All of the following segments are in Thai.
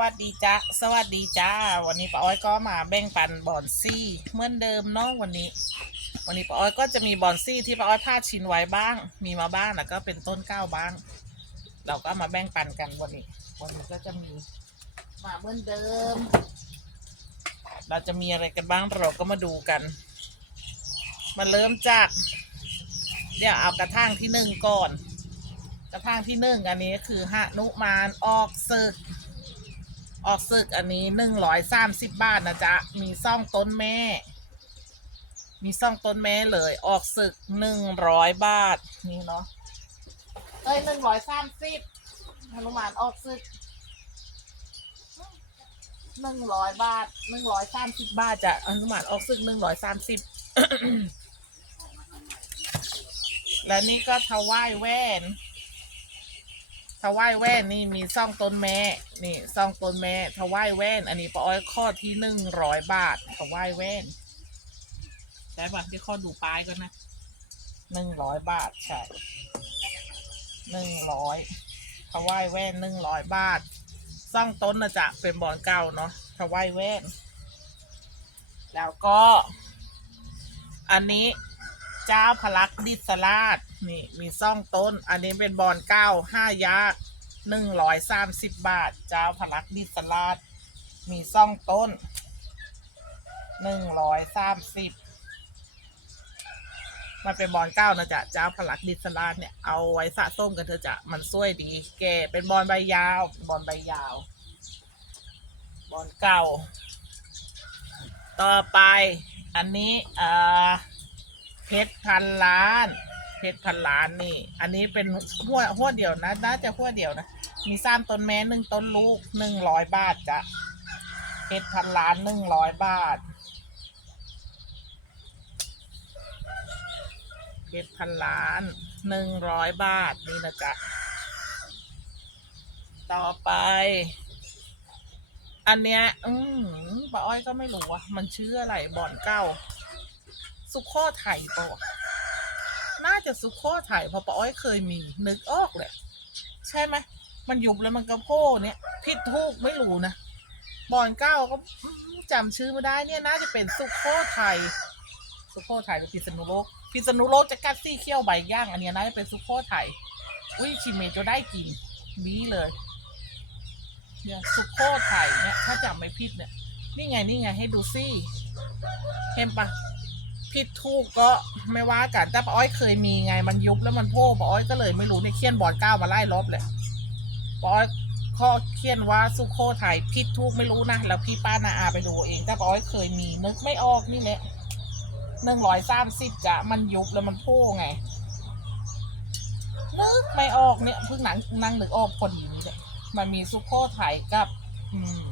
วัสดีจ้าสวัสดีจ้า วันนี้ป้าอ้อยก็มาแบ่งปันบอนซี่เหมือนเดิมเนาะวันนี้ วันนี้ป้าอ้อยก็จะมีบอนซี่ที่ป้าอ้อยพลาดชิ้นไว้บ้าง มีมาบ้างแล้วก็เป็นต้นก้าวบ้าง เราก็มาแบ่งปันกันวันนี้ วันนี้ก็จะมีมาเหมือนเดิม เราจะมีอะไรกันบ้างเราก็มาดูกัน มาเริ่มจากเดี๋ยวเอากระทั่งที่หนึ่งก่อน กระทั่งที่หนึ่งอันนี้คือหนุมานออกศึก ออกศึกอันนี้หนึ่งร้อยสามสิบบาทนะจ๊ะ มีซ่องต้นแม่ มีซ่องต้นแม่เลย ออกศึกหนึ่งร้อยบาท นี่เนาะเอ้ยหนึ่งร้อยสามสิบหนุมานออกศึกหนึ่งร้อยบาทหนึ่งร้อยสามสิบบาทจ้ะหนุมานออกศึกหนึ่งร้อยสามสิบและนี่ก็ทวายแว่น วายแว่นนี่มีซ่องต้นแม่ นี่ซ่องต้นแม่ถวายแว่น อันนี้ป้าอ้อยข้อที่หนึ่งร้อยบาทถวายแว่นได้ปะที่ข้อดูป้ายก่อนนะหนึ่งร้อยบาทใช่หนึ่งร้อยถวายแว่นหนึ่งร้อยบาทซ่องต้นนะจ๊ะเป็นบอนเก่าเนาะถวายแว่น แล้วก็ อันนี้ เจ้าพลักดิสราชนี่มีซ่องต้น อันนี้เป็นบอลเก้าห้ายาหนึ่งร้อยสามสิบบาท เจ้าพลักดิสราชมีซ่องต้นหนึ่งร้อยสามสิบมันเป็นบอลเก้านะจ๊ะเจ้าพลักดิสราชเนี่ยเอาไว้สะสมกันเถอะจ้ะมันสวยดีแกเป็นบอลใบยาว บอลใบยาว บอลเก่า ต่อไปอันนี้อ่า เพชรพันล้าน เพชรพันล้านนี่ อันนี้เป็นหัวหัวเดียวนะ น่าจะหัวเดียวนะ มีสามต้นแม่หนึ่งต้นลูกหนึ่งร้อยบาทจ้ะ เพชรพันล้านหนึ่งร้อยบาท เพชรพันล้านหนึ่งร้อยบาทนี่นะจ๊ะ ต่อไป อันเนี้ย อืมป้าอ้อยก็ไม่รู้ว่ามันชื่ออะไรบ่อนเก้า สุโขทัยปะวะน่าจะสุโขทัยเพราะป้าอ้อยเคยมี นึกออกแหละ ใช่ไหมมันยุบแล้วมันก็โผล่เนี่ยผิดถูกไม่รู้นะบอนเก้าก็อืมจำชื่อไม่ได้เนี่ยน่าจะเป็นสุโขทัยสุโขทัยหรือพิษณุโลกพิษณุโลกจะกัดซี่เขี้ยวใบย่าง อันนี้น่าจะเป็นสุโขทัยอุ้ยชิมเมจะได้กินนี้เลยเนี่ยสุโขทัยเนี่ยถ้าจำไม่ผิดเนี่ยนี่ไงนี่ไงให้ดูซี่เห็นปะ ผิดถูกก็ไม่ว่ากันแต่ป้าอ้อยเคยมีไงมันยุบแล้วมันโพ่ป้าอ้อยก็เลยไม่รู้ในเขียนบอดก้าวมาไล่ลบเลยป้าอ้อยข้อเขียนว่าสุโขทัยผิดถูกไม่รู้นะแล้วพี่ป้านาอาไปดูเองแต่ป้าอ้อยเคยมีนึกไม่ออกนี่แหละหนึ่งร้อยสามสิบจะมันยุบแล้วมันโพ่ไงนึกไม่ออกเนี่ยเพิ่งนังนั่งนึกออกพอดีนี่แหละมันมีสุโขทัยกับ อืม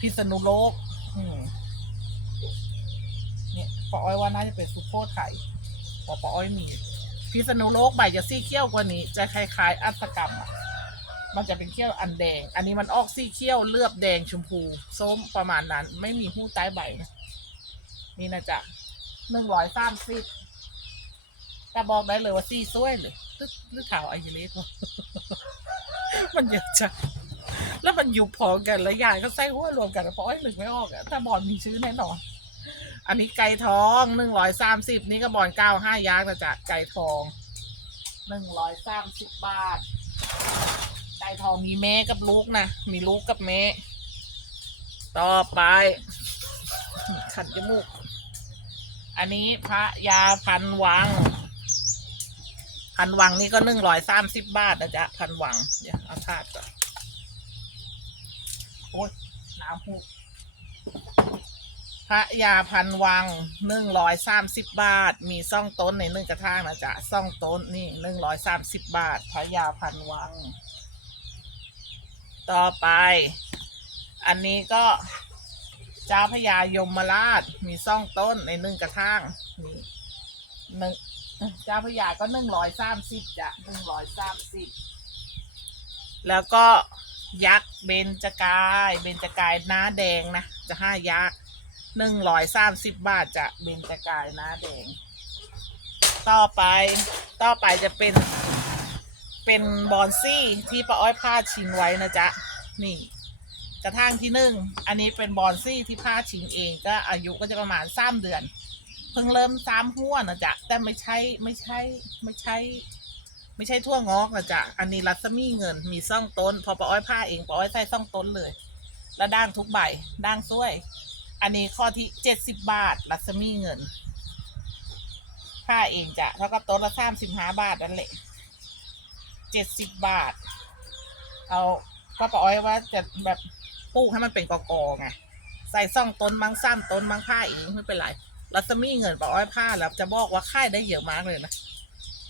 พิษณุโลก อืม ปออ้อยว่าน่าจะเป็นซุปโปไทยเพอปออ้อยมีพิษณุโลกใบจะซี่เขี้ยวกว่านี้ จะคล้ายๆ อัตกรรมอะมันจะเป็นเขี้ยวอันแดง อันนี้มันออกซี่เขี้ยวเลือบแดงชมพูส้มประมาณนั้น ไม่มีหู้ใต้ใบนะนี่นะจ๊ะหนึ่งร้อยสามสิบแต่บอกได้เลยว่าซี่ซ้วยเลยหรือหรือขาวไอเยเลสมันเยอะจังแล้วมันอยู่พอกันแล้วยายก็ใส่หัวรวมกันเพราะอ้อยนึกไม่ออกอะแต่บอลมีชื่อแน่นอน อันนี้ไก่ทองหนึ่งร้อยสามสิบนี่ก็บอลเก้าห้ายักษ์นะจ๊ะไก่ทองหนึ่งร้อยสามสิบบาท ไก่ทองมีแม่กับลูกนะ มีลูกกับแม่ ต่อไป ขัดจมูก อันนี้พระยาพันวัง พันวังนี่ก็หนึ่งร้อยสามสิบบาทนะจ๊ะพันวัง เดี๋ยวเอาถาดก่อนโอ๊ยน้ำหู พระยาพันวังหนึ่งร้อยสามสิบบาท มีซ่องต้นในหนึ่งกระทางนะจ๊ะซ่องต้นนี่หนึ่งร้อยสามสิบบาท พระยาพันวัง ต่อไป อันนี้ก็เจ้าพระยายมราชมีซ่องต้นในหนึ่งกระทางนี่หนึ่งเจ้าพระยาก็หนึ่งร้อยสามสิบจ้ะหนึ่งร้อยสามสิบแล้วก็ยักษ์เบญจกาย เบญจกายหน้าแดงนะ จะห้ายักษ์ หนึ่งร้อยสามสิบบาทจะเบญจกายน้าแดง ต่อไปต่อไปจะเป็น เป็นบอนซี่ที่ป้าอ้อยพาชิงไว้นะจ๊ะ นี่ กระทั่งที่หนึ่งอันนี้เป็นบอนซี่ที่ผ้าชิงเองก็อายุก็จะประมาณสามเดือน เพิ่งเริ่มสามหัวนะจ๊ะ แต่ไม่ใช่ไม่ใช่ไม่ใช่ไม่ใช่ทั่วงอกนะจ๊ะ อันนี้รัศมีเงินมีซ่องต้น พอปาอ้อยผ้าเองปาอ้อยใส่ซ่องต้นเลย แล้วด่างทุกใบด่างสวย อันนี้ข้อที่เจ็ดสิบบาท รัศมีเงินผ้าเองจ้ะเท่ากับต้นละสามสิบห้าบาทนั่นแหละเจ็ดสิบบาท เอาก็ปาอ้อยว่าจะแบบปลูกให้มันเป็นกอกอไงใส่ซ่องต้นมังซ้ำต้นมังผ้าเองไม่เป็นไรรัศมีเงินปอ้อยผ้าแล้วจะบอกว่าค่ายได้เยอะมากเลยนะ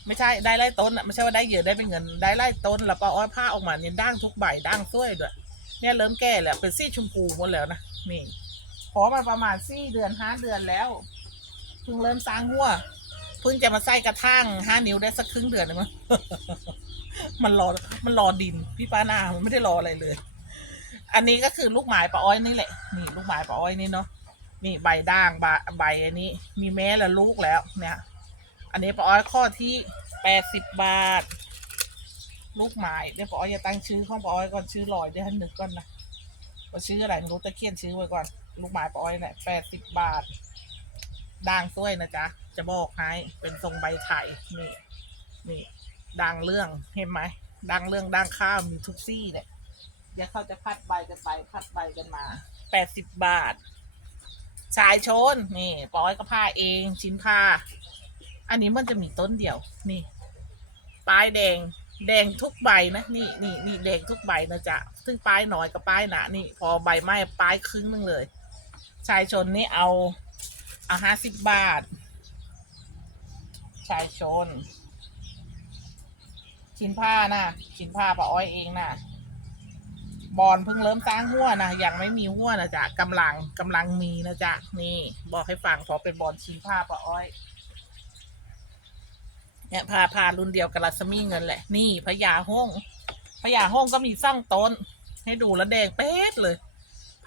ไม่ใช่ได้ไล่ต้นอะไม่ใช่ว่าได้เยอะได้เป็นเงิน ได้ไล่ต้นแล้วปอ้อยผ้าออกมาเนี่ยด่างทุกใบด่างสวยด้วยเนี่ยเริ่มแก่แล้วเป็นสีชมพูหมดแล้วนะนี่ พอมาประมาณสี่เดือนห้าเดือนแล้วเพิ่งเริ่มสร้างหัวเพิ่งจะมาใส่กระทั่งห้านิ้วได้สักครึ่งเดือนเลยมั้งมันรอมันรอดิน พี่ป้านามันไม่ได้รออะไรเลย อันนี้ก็คือลูกหมายปลาอ้อยนี่แหละ นี่ลูกหมายปลาอ้อยนี่เนาะนี่ใบด่างใบใบอันนี้ มีแม่และลูกแล้วเนี่ย อันนี้ปลาอ้อยข้อที่แปดสิบบาท ลูกหมายเดี๋ยวปลาอ้อยจะตั้งชื่อของปลาอ้อยก่อนชื่อลอยเดี๋ยวให้นึกก่อนนะว่าชื่ออะไรไม่รู้แต่เขียนชื่อไว้ก่อน ลูกหมายปลาอ้อยเนี่ยแปดสิบบาท ด่างสวยนะจ๊ะ จะบอกให้เป็นทรงใบไทยนี่นี่ดังเรื่องเห็นไหมดังเรื่องดังข้าวมีทุกซี่เนี่ยเดี๋ยวเขาจะพัดใบกันไปพัดใบกันมาแปดสิบบาทชายชนนี่ปอยก็ผ้าเองชิ้นผ้า อันนี้มันจะมีต้นเดียว นี่ปลายแดงแดงทุกใบนะนี่นี่นี่แดงทุกใบนะจ๊ะซึ่งปลายน้อยกับปลายหนานี่ พอใบไหม้ปลายครึ่งหนึงเลย ชายชนนี่เอาเอาห้าสิบบาท ชายชน ชิ้นผ้านะชิ้นผ้าปะอ้อยเองนะบอลเพิ่งเริ่มสร้างหัวนะยังไม่มีหัวนะจ๊ะกำลังกำลังมีนะจ๊ะนี่ บอกให้ฟังเพราะเป็นบอลชิ้นผ้าปะอ้อยเนี่ยพาพารุ่นเดียวกับรัศมีเงินแหละ นี่พญาห้องพญาห้องก็มีซ่องต้น ให้ดูแล้วแดงเป๊ดเลย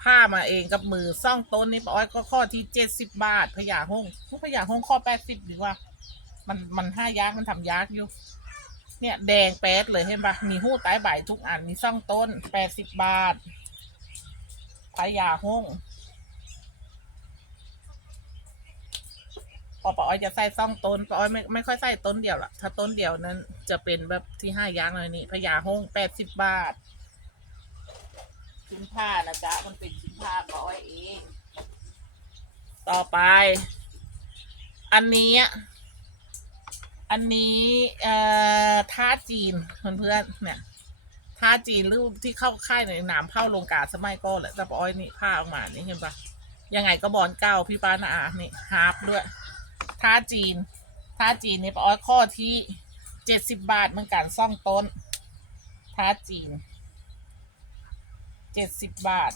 ผ้ามาเองกับมือซ่องต้นนี่ปะอ้อยก็ข้อที่เจ็ดสิบบาทพญาห้องพญาห้องข้อแปดสิบดีกว่า มันมันห้ายากมันทำยากอยู่ เนี่ยแดงแปดเลยเห็นปะมีหู้ใต้ใบทุกอันมีซ่องต้นแปดสิบบาทพญาห้องพอปาอ้อยจะใส่ซ่องต้นปาอ้อยไม่ไม่ค่อยใส่ต้นเดียวละถ้าต้นเดียวนั้นจะเป็นแบบที่ห้ายากเลยนี่พญาห้องแปดสิบบาท ชิ้นผ้านะจ๊ะ มันเป็นชิ้นผ้าปาอ้อยเอง ต่อไป อันนี้ อันนี้เอ่อท่าจีนเพื่อนๆเนี่ยท่าจีนรือที่เข้าค่ายในหนามเข้าลงกาสมัยก่อนแหละแต่ปอ้อยนี่ผ้าออกมานี่เห็นปะยังไงก็บอลเก้าพี่ป้านาอานี่ฮาร์ปด้วยท่าจีนท่าจีนนี่ปอ้อยข้อที่เจ็ดสิบบาทเหมือนกันซ่องต้นท่าจีน เจ็ดสิบบาท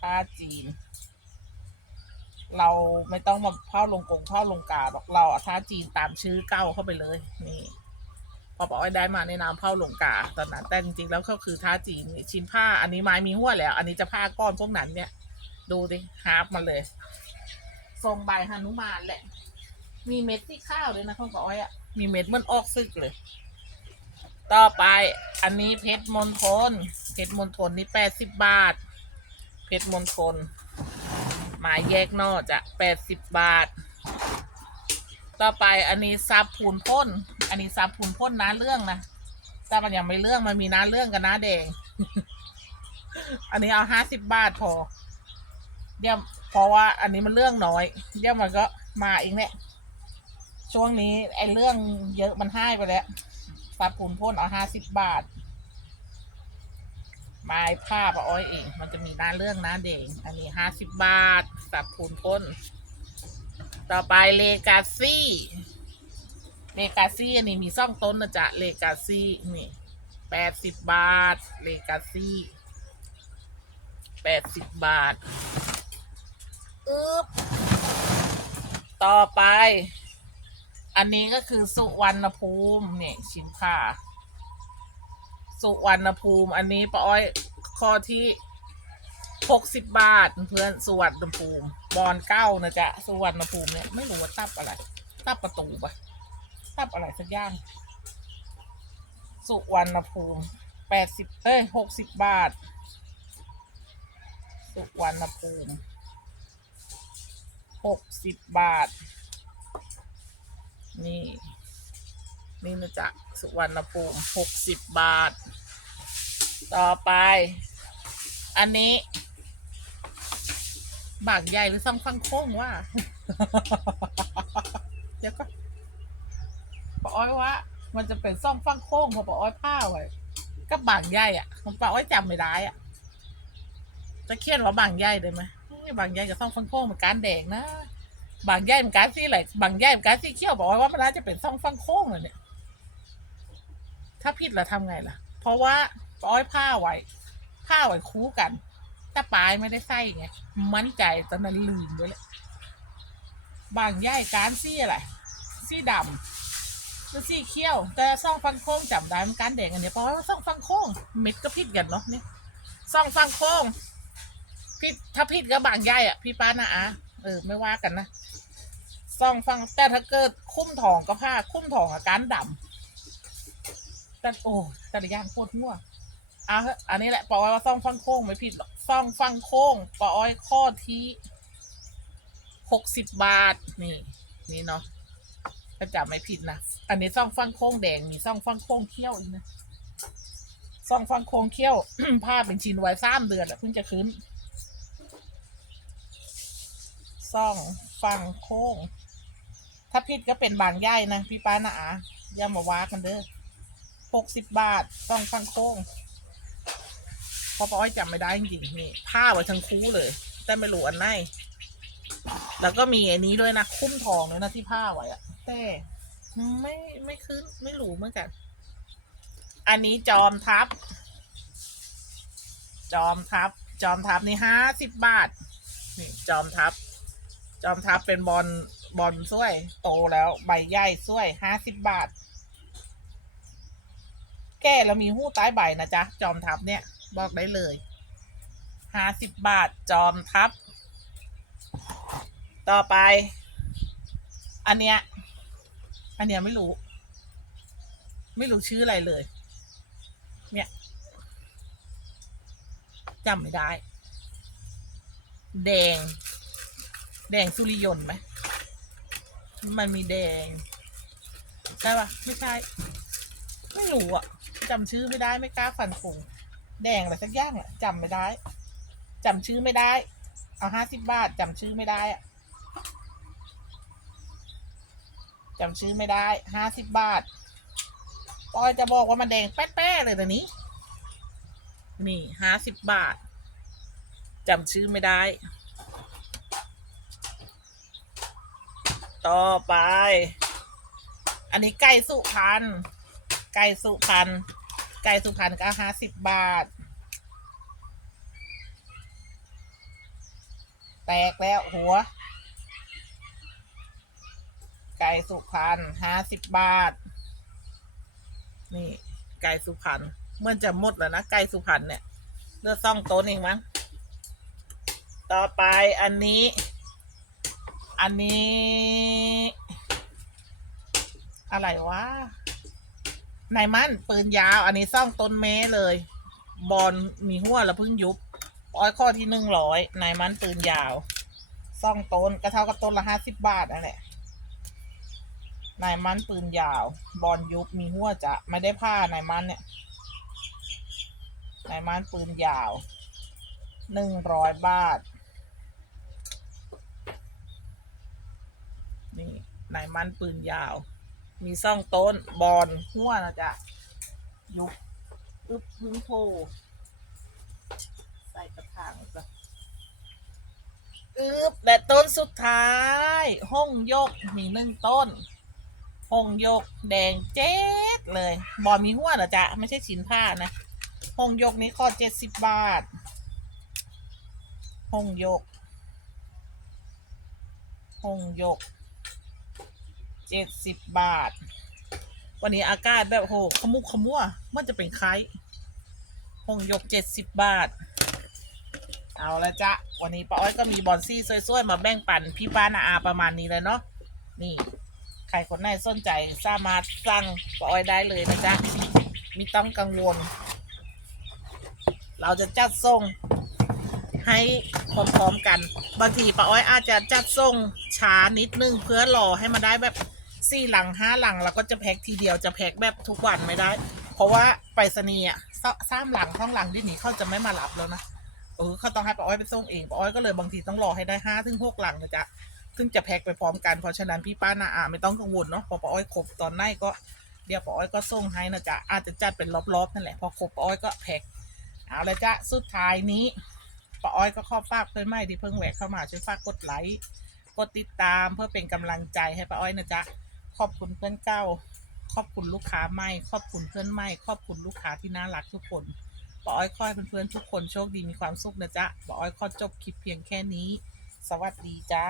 ท่าจีน เราไม่ต้องมาเผาลงกงเผาลงกาหรอกเราอะท่าจีนตามชื่อเก้าเข้าไปเลย นี่พอปอยได้มาในนามเผาลงกาตอนนั้นแต่จริงๆแล้วก็คือท่าจีนชิ้นผ้า อันนี้ไม้มีหัวแล้ว อันนี้จะผ้าก้อนพวกนั้นเนี่ย ดูดิฮาร์ปมาเลย ทรงใบฮานุมานแหละ มีเม็ดที่ข้าวเลยนะของปออ้อยอะมีเม็ดมันออกซึกเลย ต่อไปอันนี้เพชรมณฑล เพชรมณฑลนี่แปดสิบบาท เพชรมณฑลหมายแยกนอกจะแปดสิบบาท ต่อไปอันนี้ซับผูนพ่น อันนี้ซับผูนพ่นน้าเรื่องนะแต่มันยังไม่เรื่องมันมีน้าเรื่องกับน้าแดง อันนี้เอาห้าสิบบาทพอเดี๋ยวเพราะว่าอันนี้มันเรื่องน้อย เดี๋ยวมันก็มาเองเนี่ยช่วงนี้ไอ้เรื่องเยอะมันให้ไปแล้วซับผูนพ่นเอาห้าสิบบาท ไม้ผ้าปะอ้อยเอง มันจะมีหน้าเรื่องหน้าเด่งอันนี้ห้าสิบบาท สับพูนพ้น ต่อไปเลกาซี่เลกาซี่อันนี้มีซ่องต้นนะจ๊ะเลกาซี่นี่แปดสิบบาทเลกาซี่แปดสิบบาทอึ๊บต่อไป อันนี้ก็คือสุวรรณภูมิเนี่ยชิ้นผ้า สุวรรณภูมิ อันนี้ป้าอ้อยข้อที่หกสิบบาทเพื่อนสุวรรณภูมิบอลเก้านะจ๊ะสุวรรณภูมิเนี่ยไม่รู้ว่าตับอะไร ตับประตูปะตับอะไรสักอย่างสุวรรณภูมิแปดสิบเอ้ยหกสิบบาท สุวรรณภูมิหกสิบบาท นี่ นี่นะจ๊ะสุวรรณภูมิหกสิบบาท ต่อไป อันนี้บางใหญ่หรือซ่องฟังโค้งว่าเดี๋ยวก็ปอ้อยว่ามันจะเป็นซ่องฟังโค้งของปอ้อยผ้าไว้ก็บางใหญ่อะของปอ้อยจำไม่ได้อะจะเขียนว่าบางใหญ่ได้ไหมบางใหญ่กับซ่องฟังโค้งเหมือนการแดงนะบางใหญ่เหมือนการสีอะไรบางใหญ่เหมือนการสีเขียวบอกว่ามันน่าจะเป็นซ่องฟังโค้งเลยเนี่ย ถ้าผิดเราทำไงล่ะ เพราะว่าปาอ้อยผ้าไว้ผ้าไว้คู่กันแต่ปลายไม่ได้ใส่ไง มั่นใจตอนนั้นลืมไปเลยบางย่ายการซี่อะไรซี่ดำหรือซี่เขี้ยว แต่ซ่องฟังโค้งจำได้มันการแดงอันเนี้ยเพราะว่าซ่องฟังโค้งเม็ดก็ผิดกันเนาะเนี่ยซ่องฟังโค้งผิดถ้าผิดก็บางย่ายอะพี่ป้านะอะเออไม่ว่ากันนะซ่องฟังแต่ถ้าเกิดคุ้มทองก็ผ้าคุ้มทองอาการดำ แต่โอ้แต่ละอย่างปวดหัวอะอันนี้แหละปออ้อยว่าซ่องฟังโค้งไม่ผิดหรอกซ่องฟังโค้งปออ้อยข้อที่หกสิบบาท นี่ นี่เนาะถ้าจำไม่ผิดนะอันนี้ซ่องฟังโค้งแดงมีซ่องฟังโค้งเขี้ยวอีกนะซ่องฟังโค้งเขี้ยว ผ้าเป็นชิ้นไว้สามเดือนแล้วเพิ่งจะขึ้นซ่องฟังโค้ง ถ้าผิดก็เป็นบางย่ายนะ พี่ป้านะอะอย่ามาว่ากันเด้อ หกสิบบาทซ่องฟังโค้งเพราะป้าอ้อยจำไม่ได้จริงๆนี่ผ้าไว้ทั้งคู่เลย แต่ไม่รู้อันไหนแล้วก็มีอันนี้ด้วยนะคุ้มทองด้วยนะที่ผ้าไว้อะแต่ไม่ไม่ขึ้นไม่รู้เหมือนกัน อันนี้จอมทัพจอมทัพจอมทัพนี่ห้าสิบบาทนี่จอมทัพจอมทัพเป็นบอลบอลซ้วย โตแล้วใบใหญ่ซ้วยห้าสิบบาท แก่แล้วมีหู้ใต้ใบนะจ๊ะ จอมทัพเนี่ย บอกได้เลยห้าสิบบาทจอมทัพต่อไป อันเนี้ย อันเนี้ยไม่รู้ ไม่รู้ชื่ออะไรเลย เนี่ยจำไม่ได้ แดง แดงสุริยนต์ไหม มันมีแดง ใช่ปะไม่ใช่ ไม่รู้อะ จำชื่อไม่ได้ไม่กล้าฟันคงแดงอะไรสักอย่างอะจำไม่ได้จำชื่อไม่ได้ เอาห้าสิบบาทจำชื่อไม่ได้อะจำชื่อไม่ได้ห้าสิบบาทปอยจะบอกว่ามันแดงแป๊ะๆเลยตอนนี้ นี่ห้าสิบบาทจำชื่อไม่ได้ ต่อไป อันนี้ไก่สุพรรณ ไก่สุพรรณไก่สุพรรณก็ห้าสิบบาท แตกแล้วหัว ไก่สุพรรณห้าสิบบาท นี่ ไก่สุพรรณเมื่อจะหมดแล้วนะ ไก่สุพรรณเนี่ยเลือกซ่องโต๊ะเองมั้งต่อไปอันนี้ อันนี้ อะไรวะ นายมันปืนยาว อันนี้ซ่องต้นเม้เลย บอลมีหัวแล้วเพิ่งยุบอ้อยข้อที่หนึ่งร้อยนายมันปืนยาวซ่องต้นก็เท่ากับต้นละห้าสิบบาทนั่นแหละนายมันปืนยาว บอลยุบมีหัวจะไม่ได้ผ้านายมันเนี่ยนายมันปืนยาวหนึ่งร้อยบาท นี่นายมันปืนยาว มีซ่องต้นบอลหัวนะจ๊ะยุบอึบพึ่งโพใส่กระถางก่อนอึบและต้นสุดท้าย ห้องยกมีหนึ่งต้น ห้องยกแดงเจ๊ดเลยบอลมีหัวเหรอจ๊ะไม่ใช่ชิ้นผ้านะห้องยกนี้ข้อเจ็ดสิบบาท ห้องยกห้องยก เจ็ดสิบบาท วันนี้อากาศแบบโหขมุกขมัวมันจะเป็นไข้ห้องยกเจ็ดสิบบาท เอาละจ้ะ วันนี้ป้าอ้อยก็มีบอลซี่สวยๆ มาแบ่งปันพี่ป้านาอาประมาณนี้เลยเนาะนี่ใครคนไหนสนใจสามารถสั่งป้าอ้อยได้เลยนะจ๊ะมีต้องกังวล เราจะจัดส่งให้พร้อมๆกัน บางทีป้าอ้อยอาจจะจัดส่งช้านิดนึงเพื่อรอให้มาได้แบบ สี่หลังห้าหลังแล้วก็จะแพ็คทีเดียวจะแพ็คแบบทุกวันไม่ได้ เพราะว่าไปรษณีย์อะซสามหลังท้องหลังที่หนีเขาจะไม่มารับแล้วนะเออเขาต้องให้ป้าอ้อยไปส่งเองป้าอ้อยก็เลยบางทีต้องรอให้ได้ห้าถึงหกหลังนะจ๊ะซึ่งจะแพ็คไปพร้อมกันเพราะฉะนั้นพี่ป้านาอาไม่ต้องกังวลเนาะพอป้าอ้อยครบตอนไหนก็เดี๋ยวป้าอ้อยก็ส่งให้นะจ๊ะอาจจะจัดเป็นรอบๆนั่นแหละพอครบป้าอ้อยก็แพ็คเอาละจ้ะสุดท้ายนี้ป้าอ้อยก็ขอฝากเพื่อนใหม่ที่เพิ่งแหวกเข้ามาช่วยฝากกดไลค์กดติดตามเพื่อเป็นกำลังใจให้ป้าอ้อยนะจ๊ะ ขอบคุณเพื่อนเก้าขอบคุณลูกค้าใหม่ขอบคุณเพื่อนใหม่ขอบคุณลูกค้าที่น่ารักทุกคนปออ้อยคอยเพื่อนๆทุกคนโชคดีมีความสุขนะจ๊ะปออ้อยขอจบคลิปเพียงแค่นี้ สวัสดีจ้า